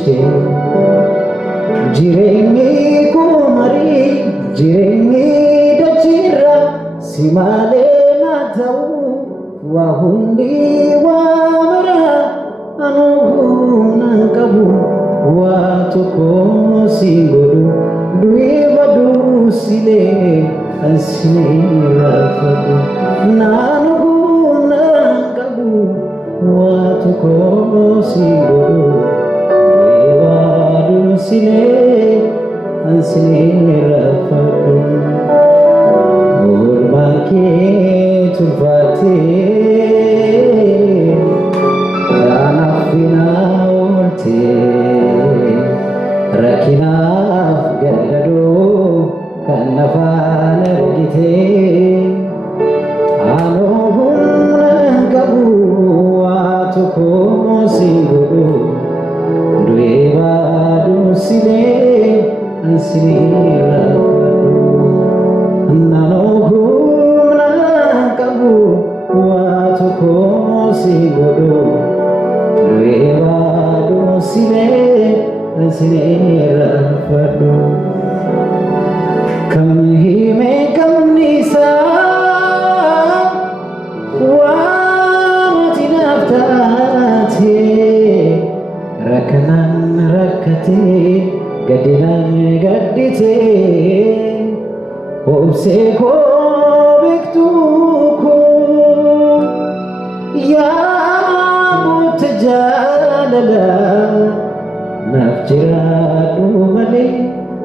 che jireenyi kumari jireenyi dachira simale na ta'u wa hundi wa mara anu nan qabu wa tokko singodu du'i badu sile asni rafatu nanu nan qabu wa tokko singodu du'i badu sile asni rafatu urmake tufate Rakinaf gadadu kan nafan ergite Anuhun gabu atuko singudu Due badu sile ansini lafadu Nanuhun gabu atuko singudu Due badu sile Rafadu kam hime kam nisa wati naftati rakanan rakate gadinan gadite obse ko bektu ko ya mutajalala nafjiradu male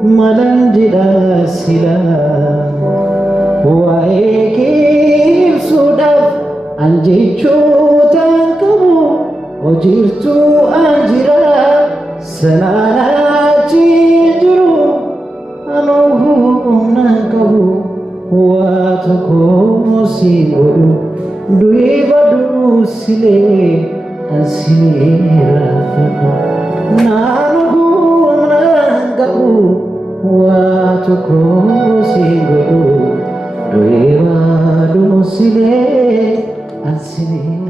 malanjida sila wae sudaf anjichu tankamu ojirtu anjira sanana jiru anuhu nankabu watako singodu dui badu sile asira Nanuhu nangabu watuko singodu Due badu sile asini